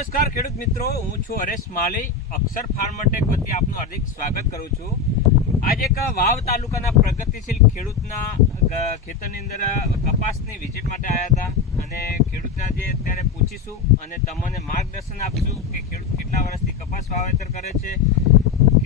નમસ્કાર ખેડૂત મિત્રો, હું છું હરેશ માલી. અક્ષર ફાર્મટેક વતી આપનું હાર્દિક સ્વાગત કરું છું. આજે એક વાવ તાલુકાના પ્રગતિશીલ ખેડૂતના ખેતરની અંદર કપાસની વિઝિટ માટે આવ્યા હતા અને ખેડૂતને આજે અત્યારે પૂછીશું અને તમને માર્ગદર્શન આપશું કે ખેડૂત કેટલા વર્ષથી કપાસ વાવેતર કરે છે,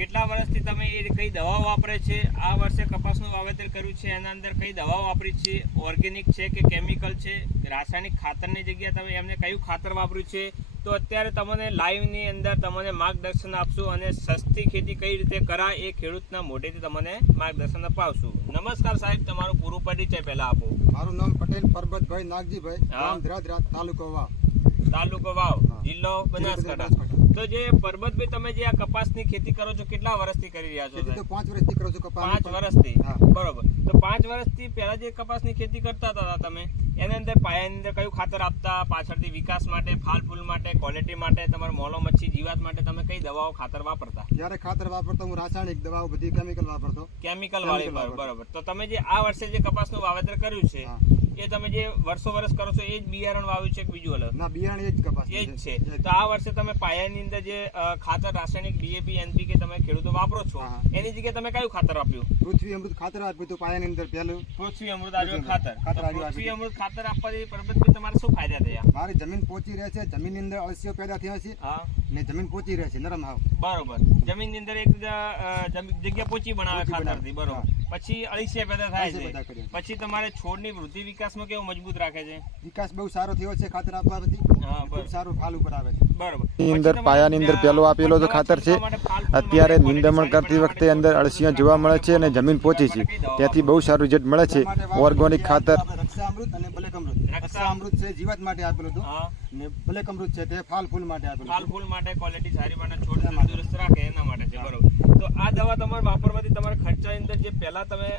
કેટલા વર્ષથી તમે એ કઈ દવાઓ વાપરે છે, આ વર્ષે કપાસનું વાવેતર કર્યું છે એના અંદર કઈ દવાઓ વાપરી છે, ઓર્ગેનિક છે કે કેમિકલ છે, રાસાયણિક ખાતરની જગ્યાએ તમે એમને કયું ખાતર વાપર્યું છે. તો અત્યારે તમને લાઈવની અંદર તમને માર્ગદર્શન આપશું અને સસ્તી ખેતી કઈ રીતે કરાય એ ખેડૂતના મોઢેથી તમને માર્ગદર્શન અપાવશું. નમસ્કાર સાહેબ, તમારું પૂરું પરિચય પહેલા આપો. મારું નામ પટેલ પરબતભાઈ નાગજીભાઈ, ગામ ધરાધરા, તાલુકો વાવ, જિલ્લો બનાસકાંઠા. તો જે પરબતભાઈ, તમે જે આ કપાસની ખેતી કરો છો કેટલા વર્ષથી કરી રહ્યા છો? 5 વર્ષથી કરું છું કપાસ. 5 વર્ષથી, બરોબર. તો 5 વર્ષથી પહેલા જે કપાસની ખેતી કરતા હતા તમે, એની અંદર પાયાની અંદર કયું ખાતર આપતા? પાછળથી વિકાસ માટે, ફાલ ફૂલ માટે, ક્વોલિટી માટે, તમારા મોલો મચ્છી જીવાત માટે તમે કઈ દવાઓ ખાતર વાપરતા? જ્યારે ખાતર વાપરતો હું રાસાયણિક દવાઓ બધી કેમિકલ વાપરતો. કેમિકલ વાળી, બરોબર. તો તમે જે આ વર્ષે જે કપાસનું વાવેતર કર્યું છે એ તમે જે વર્ષ કરો છો એ જ બિયારણ વાવ્યું છે કે બીજું અલગ? ના, બિયારણ એ જ કપાસ એ જ છે. તો આ વર્ષે તમે પાયાની અંદર જે ખાતર રાસાયણિક ડીએપી એનપીકે તમે ખેડૂતો વાપરો છો એની જગ્યાએ તમે કયું ખાતર આપ્યું? પૃથ્વી અમૃત ખાતર આપ્યું હતું પાયાની અંદર પહેલું. પૃથ્વી અમૃત આવ્યું ખાતર. પૃથ્વી અમૃત ખાતર આપવાથી પરબતભાઈ તમારે શું ફાયદા થયા? મારી જમીન પોચી રહે છે, જમીનની અંદર અળસીઓ પેદા થયા છે ને જમીન પોચી રહે છે, નરમ હાવ. બરોબર. જમીનની અંદર એક જગ્યા પોચી બનાવે ખાતરથી, બરોબર. પછી અળસીયા પેદા થાય છે. પછી તમારે છોડની વૃદ્ધિ વિકાસમાં કેવો મજબૂત રાખે છે? વિકાસ બહુ સારો થયો છે ખાતર આપવાથી. ખૂબ સારું ફાલ ઉપર આવે છે. બરોબર. અંદર પાયાની અંદર પેલો આપેલો તો ખાતર છે. અત્યારે નિંદામણ કરતી વખતે અંદર અળસિયા જોવા મળે છે અને જમીન પોચી છે, ત્યાંથી બહુ સારું રિઝલ્ટ મળે છે. ઓર્ગેનિક ખાતર રક્ષામૃત અને બ્લેક અમૃત. રક્ષામૃત છે જીવાત માટે આપેલું હતું ને બ્લેક અમૃત છે તે ફાલ ફૂલ માટે આપેલું. ફાલ ફૂલ માટે, ક્વોલિટી સારી માટે, છોડ તંદુરસ્ત રાખે એના માટે છે, બરોબર. તો આ દવા તમારે વાપરવાથી તમારા ખર્ચાની અંદર જે પહેલા તમે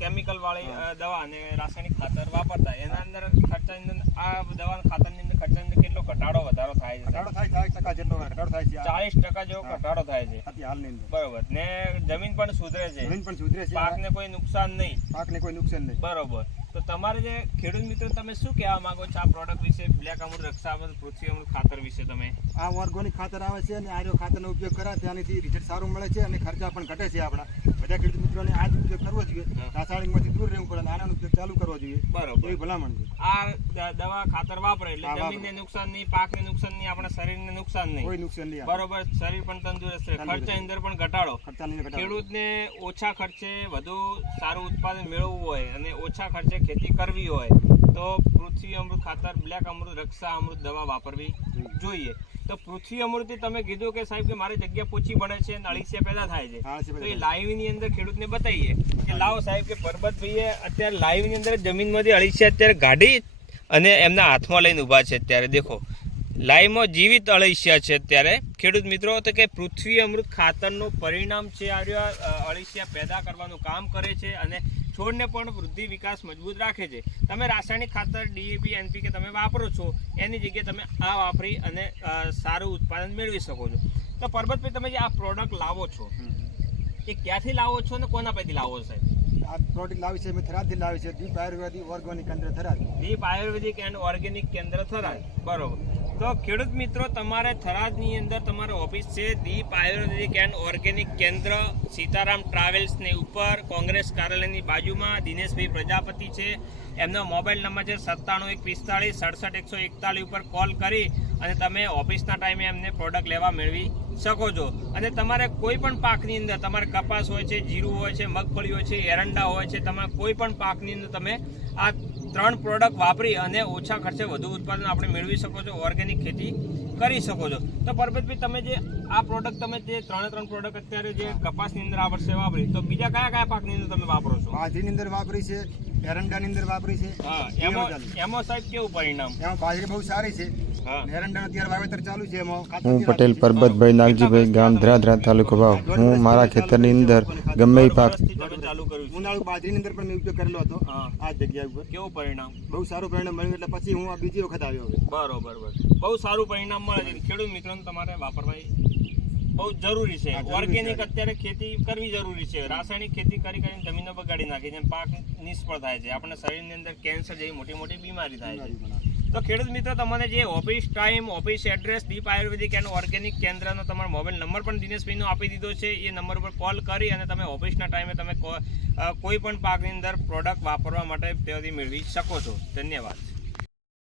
કેમિકલ વાળી દવા અને રાસાયણિક ખાતર વાપરતા એના અંદર ખર્ચાની અંદર આ દવા ખાતરની અંદર ખર્ચાની અંદર કેટલો ઘટાડો વધારો થાય છે? ઘટાડો થાય 40% જેટલો ઘટાડો થાય છે. 40% જેવો ઘટાડો થાય છે હાલની અંદર. બરોબર. ને જમીન પણ સુધરે છે, જમીન પણ સુધરે છે, પાકને કોઈ નુકસાન નહીં. પાકને કોઈ નુકસાન નહીં. બરોબર. તો તમારે જે ખેડૂત મિત્રો તમે શું કહેવા માંગો છો આ પ્રોડક્ટ વિશે, બ્લેક અમૃત, રક્ષામૃત, પૃથ્વી અમૃત ખાતર વિશે? તમે આ ઓર્ગેનિક ખાતર આવે છે અને આર્યો ખાતરનો ઉપયોગ કરે ત્યાંથી રિઝલ્ટ સારું મળે છે અને ખર્ચા પણ ઘટે છે. આપણા બધા ખેડૂત મિત્રોને આ જ ઉપયોગ કરવો જોઈએ, રાસાયણિકમાંથી દૂર રહેવું પડે, આનો ઉપયોગ ચાલુ કરવો જોઈએ. બરોબર. એવી ભલામણ છે. આ દવા ખાતર વાપરે એટલે જમીનને નુકસાન નહીં, પાકને નુકસાન નહીં, આપણા શરીરને નુકસાન નહીં, કોઈ નુકસાન નહીં. બરોબર. શરીર પણ તંદુરસ્ત રહે, ખર્ચા અંદર પણ ઘટાડો. ખેડૂતને ઓછા ખર્ચે વધુ સારું ઉત્પાદન મેળવવું હોય અને ઓછા ખર્ચે ખેતી કરવી હોય તો પૃથ્વી અમૃત ખાતર, બ્લેક અમૃત, રક્ષા અમૃત દવા વાપરવી જોઈએ. તો પૃથ્વી અમૃતથી તમે કીધું કે સાહેબ કે મારી જગ્યા પોચી બને છે અને અળસિયા પેદા થાય છે, તો એ લાઈવની અંદર ખેડૂતને બતાવીએ કે લાવો સાહેબ કે પરબતભાઈએ અત્યારે લાઈવની અંદર જમીનમાંથી અળસિયા અત્યારે ગાડી અને એમના હાથમાં લઈને ઊભા છે. અત્યારે દેખો લાઈવમાં જીવિત અળસિયા છે અત્યારે ખેડૂત મિત્રો. તો કે પૃથ્વી અમૃત ખાતરનું પરિણામ છે આ અળસિયા પેદા કરવાનું કામ કરે છે અને છોડને પણ વૃદ્ધિ વિકાસ મજબૂત રાખે છે. તમે રાસાયણિક ખાતર ડીએપી એનપીકે તમે વાપરો છો એની જગ્યાએ તમે આ વાપરી અને સારું ઉત્પાદન મેળવી શકો છો. તો પરબતભાઈ, તમે જે આ પ્રોડક્ટ લાવો છો એ ક્યાંથી લાવો છો અને કોના પાસેથી લાવો છો સાહેબ? આ પ્રોડક્ટ લાવી છે મેં થરાદથી લાવી છે, દીપ આયુર્વેદિક ઓર્ગેનિક કેન્દ્ર થરાદ. દીપ આયુર્વેદિક એન્ડ ઓર્ગેનિક કેન્દ્ર થરાદ, બરોબર. તો ખેડૂત મિત્રો, તમારે થરાદની અંદર તમારી ઓફિસ છે દીપ આયુર્વેદિક એન્ડ ઓર્ગેનિક કેન્દ્ર, સીતારામ ટ્રાવેલ્સની ઉપર, કોંગ્રેસ કાર્યાલયની બાજુમાં. દિનેશભાઈ પ્રજાપતિ છે, એમનો મોબાઈલ નંબર છે 9715466141 ઉપર કોલ કરી અને તમે ઓફિસના ટાઈમે એમને પ્રોડક્ટ લેવા મેળવી શકો છો. અને તમારે કોઈ પણ પાકની અંદર, તમારે કપાસ હોય છે, જીરું હોય છે, મગફળી હોય છે, એરંડા હોય છે, તમારે કોઈ પણ પાકની અંદર તમે આ 3 પ્રોડક્ટ વાપરી અને ઓછા ખર્ચે વધુ ઉત્પાદન આપણે મેળવી શકો છો, ઓર્ગેનિક ખેતી કરી શકો છો. તો પરબતભાઈ, તમે જે આ પ્રોડક્ટ તમે જે 3 પ્રોડક્ટ અત્યારે જે કપાસની અંદર આ વર્ષે વાપરી, તો બીજા કયા પાકની અંદર તમે વાપરો છો? બાજરીની અંદર વાપરી છે, એરંડાની અંદર વાપરી છે. એમાં સાહેબ કેવું પરિણામ? એમાં બાજરી બહુ સારી છે. એરંડાનું અત્યારે વાવેતર ચાલુ છે. હું પટેલ પરબતભાઈ નાગજીભાઈ, ગામ ધરાધરા, તાલુકો વાવ. હું મારા ખેતરની અંદર ગમે એ પાક ચાલુ કર્યું છે. ઉનાળુ બાજરીની અંદર પણ મેં ઉપયોગ કરેલો હતો આ જગ્યા ઉપર. કેવું પરિણામ? બહુ સારું પરિણામ મળ્યું એટલે પછી હું આ બીજી વખત આવ્યો. બરોબર. બહુ સારું પરિણામ મળે છે. ખેડૂત મિત્રોને તમારે વાપરવા બહુ જરૂરી છે. ઓર્ગેનિક અત્યારે ખેતી કરવી જરૂરી છે. રાસાયણિક ખેતી કરીને જમીનો બગાડી નાખી છે, પાક નિષ્ફળ થાય છે, આપણા શરીરની અંદર કેન્સર જેવી મોટી મોટી બીમારી થાય છે. તો ખેડૂત મિત્રો તમને જે office time, office address, Deep Ayurvedic and organic કેન્દ્રનો તમારો મોબાઈલ નંબર પણ દિનેશભાઈનો આપી દીધો છે. એ નંબર પર કોલ કરી અને તમે ઓફિસના ટાઈમે તમે કોઈ પણ પાકની અંદર પ્રોડક્ટ વાપરવા માટે ત્યાંથી મેળવી શકો છો. ધન્યવાદ.